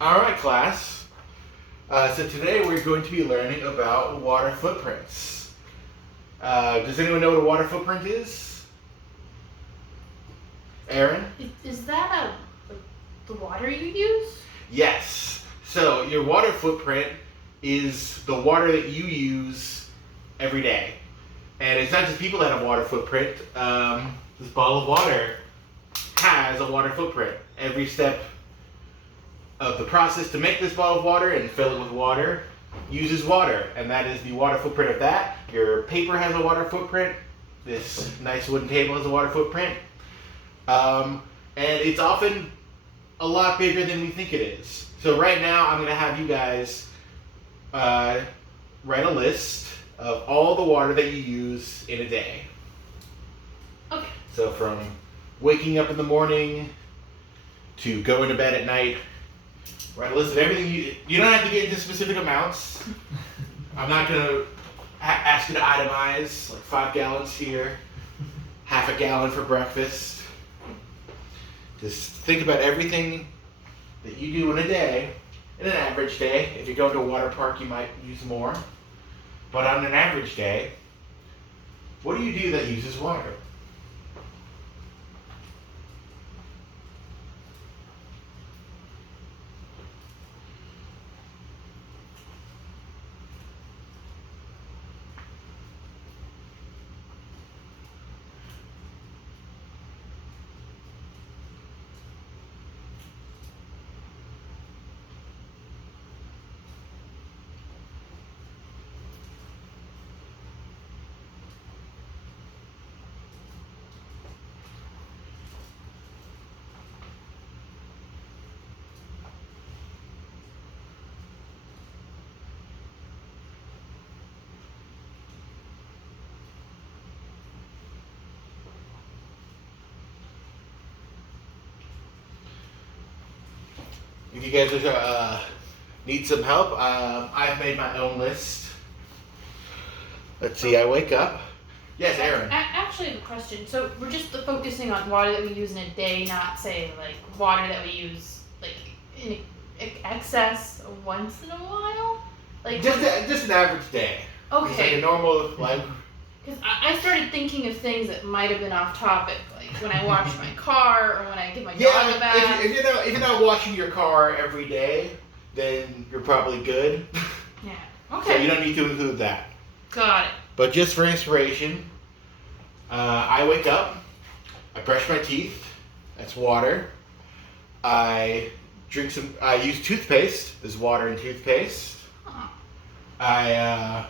All right, class. So today we're going to be learning about water footprints. Does anyone know what a water footprint is? Aaron? Is that the water you use? Yes. So your water footprint is the water that you use every day. And it's not just people that have water footprint. This bottle of water has a water footprint. Every step of the process to make this bottle of water and fill it with water uses water, and that is the water footprint of that. Your paper has a water footprint. This nice wooden table has a water footprint. And it's often a lot bigger than we think it is. So right now I'm going to have you guys write a list of all the water that you use in a day. Okay. So from waking up in the morning to going to bed at night, write a list of everything you don't have to get into specific amounts. I'm not going to ask you to itemize, like 5 gallons here, half a gallon for breakfast. Just think about everything that you do in a day. In an average day, if you go to a water park, you might use more. But on an average day, what do you do that uses water? If you guys need some help, I've made my own list. Let's see, I wake up. Yes, Aaron. Actually, I have a question. So we're just focusing on water that we use in a day, not say like water that we use like in excess once in a while. Like Just an average day. Just like a okay. normal, like, Because I started thinking of things that might have been off topic, like when I wash my car or when I give my dog a bath. if you're not washing your car every day, then you're probably good. Yeah. So Okay. you don't need to include that. Got it. But just for inspiration, I wake up, I brush my teeth, that's water. I use toothpaste, there's water in toothpaste. Huh. I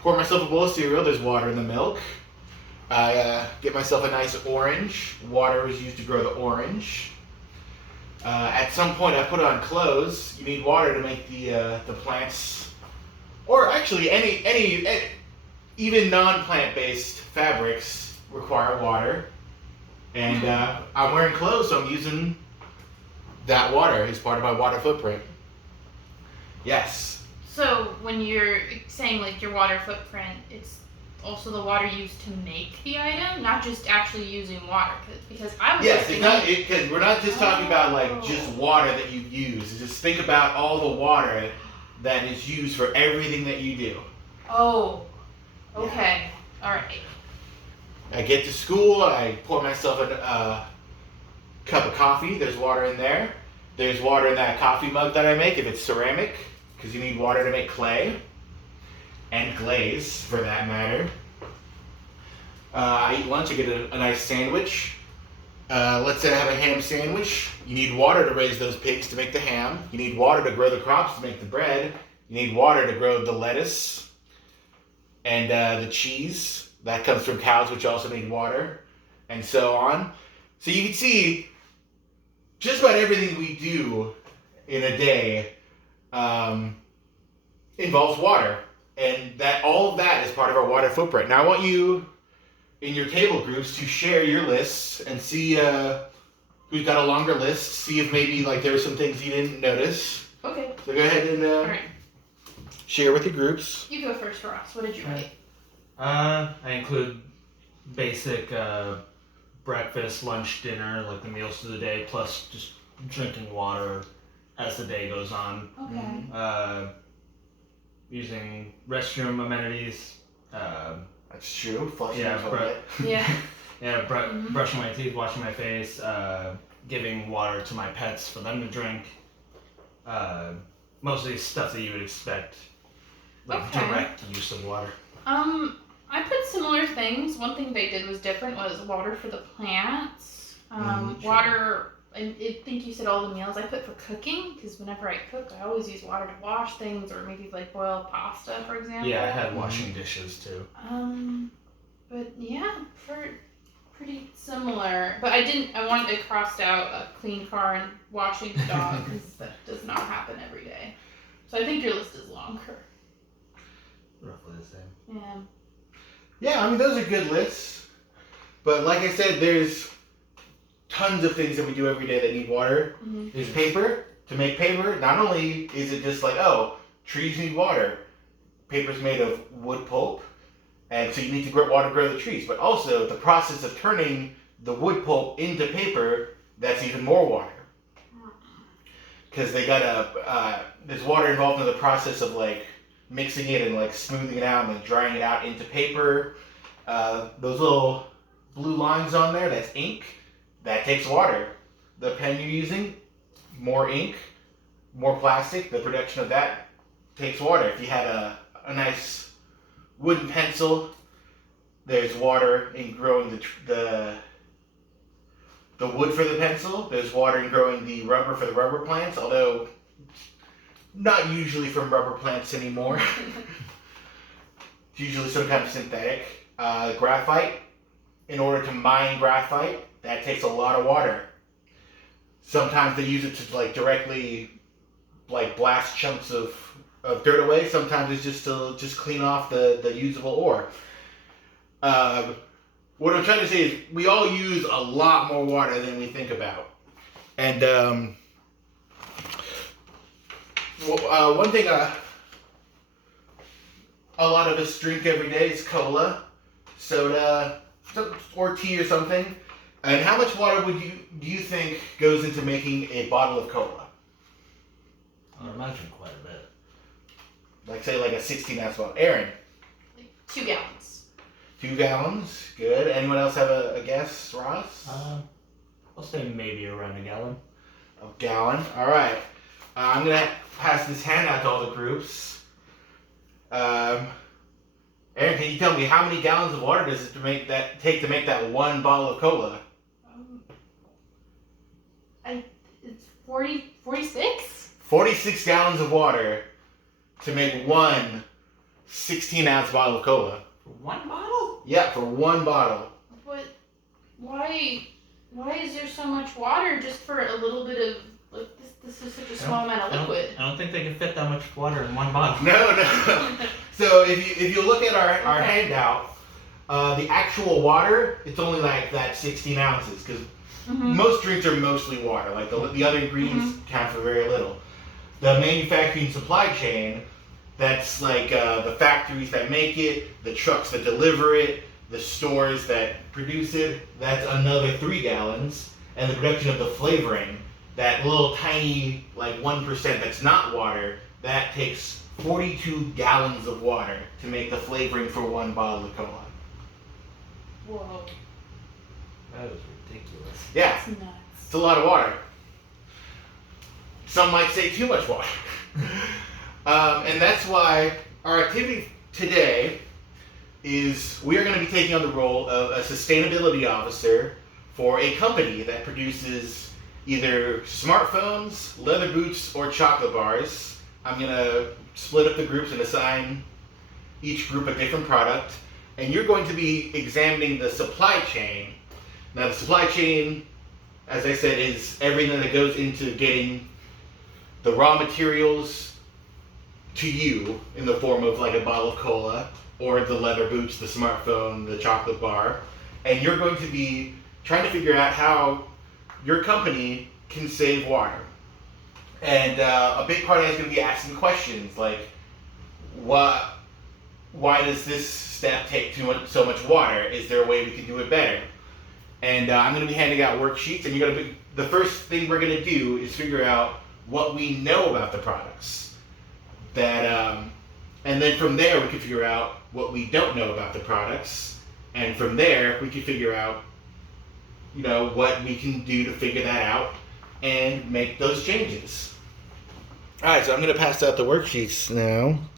pour myself a bowl of cereal, there's water in the milk. I get myself a nice orange, water is used to grow the orange. At some point I put on clothes, you need water to make the plants, or actually any even non-plant based fabrics require water. And I'm wearing clothes, so I'm using that water as part of my water footprint. Yes. So when you're saying like your water footprint, it's also the water used to make the item, not just actually using water. Because I was Yes, thinking, because we're not just talking about like just water that you use. Just think about all the water that is used for everything that you do. oh, okay, all right. I get to school, I pour myself a cup of coffee. There's water in there. There's water in that coffee mug that I make if it's ceramic, because you need water to make clay and glaze for that matter. I eat lunch, I get a nice sandwich. Let's say I have a ham sandwich. You need water to raise those pigs to make the ham. You need water to grow the crops to make the bread. You need water to grow the lettuce and the cheese. That comes from cows, which also need water, and so on. So you can see just about everything we do in a day involves water. And that all of that is part of our water footprint. Now I want you in your table groups to share your lists and see who's got a longer list. See if maybe like there were some things you didn't notice. Okay, So go ahead and all right. share with your groups. You go first, Ross. What did you write? I include basic breakfast, lunch, dinner, like the meals of the day, plus just drinking water as the day goes on. Okay. Using restroom amenities. That's true. Flushing Yeah, the toilet. Yeah. Yeah, Mhm. brushing my teeth, washing my face, giving water to my pets for them to drink. Mostly stuff that you would expect, like Okay. direct use of water. I put similar things. One thing they did was different was water for the plants. Sure. Water. I think you said all the meals I put for cooking because whenever I cook, I always use water to wash things or maybe like boil pasta, for example. Yeah, I had washing dishes too. But yeah, pretty similar. But I wanted to cross out a clean car and washing the dog because that does not happen every day. So I think your list is longer. Roughly the same. Yeah. Yeah, I mean, those are good lists. But like I said, there's tons of things that we do every day that need water. Mm-hmm. There's paper. To make paper, not only is it just like, oh, trees need water. Paper's made of wood pulp. And so you need to grow water to grow the trees. But also, the process of turning the wood pulp into paper, that's even more water. Because they gotta, there's water involved in the process of like mixing it and like smoothing it out and then drying it out into paper. Those little blue lines on there, that's ink. That takes water. The pen you're using, more ink, more plastic. The production of that takes water. If you had a nice wooden pencil, there's water in growing the wood for the pencil. There's water in growing the rubber for the rubber plants, although not usually from rubber plants anymore. It's usually sometimes synthetic. Graphite, in order to mine graphite, that takes a lot of water. Sometimes they use it to like directly like blast chunks of dirt away. Sometimes it's just to just clean off the usable ore. What I'm trying to say is we all use a lot more water than we think about. And one thing a lot of us drink every day is cola, soda, or tea or something. And how much water do you think goes into making a bottle of cola? I would imagine quite a bit. Like say like a 16-ounce bottle. Aaron? 2 gallons. 2 gallons. Good. Anyone else have a guess, Ross? I'll say maybe around a gallon. A gallon. All right. I'm gonna pass this handout to all the groups. Aaron, can you tell me how many gallons of water does it take to make that one bottle of cola? It's 46? 46 gallons of water to make one 16-ounce bottle of cola. For one bottle? Yeah, for one bottle. But why is there so much water just for a little bit of like this is such a small amount of liquid? I don't think they can fit that much water in one bottle. No. So if you look at our handout, the actual water, it's only like that 16 ounces because most drinks are mostly water. Like the other ingredients count for very little. The manufacturing supply chain, that's like the factories that make it, the trucks that deliver it, the stores that produce it, that's another 3 gallons. And the production of the flavoring, that little tiny like 1% that's not water, that takes 42 gallons of water to make the flavoring for one bottle of cola. Whoa. That is ridiculous. Yeah, That's nuts. it's a lot of water. Some might say too much water. And that's why our activity today is we are going to be taking on the role of a sustainability officer for a company that produces either smartphones, leather boots, or chocolate bars. I'm going to split up the groups and assign each group a different product. And you're going to be examining the supply chain. Now, the supply chain, as I said, is everything that goes into getting the raw materials to you in the form of like a bottle of cola or the leather boots, the smartphone, the chocolate bar. And you're going to be trying to figure out how your company can save water. And a big part of that is going to be asking questions like, why does this step take so much water? Is there a way we can do it better? And I'm going to be handing out worksheets, and the first thing we're going to do is figure out what we know about the products. And then from there we can figure out what we don't know about the products, and from there we can figure out, what we can do to figure that out and make those changes. All right, so I'm going to pass out the worksheets now.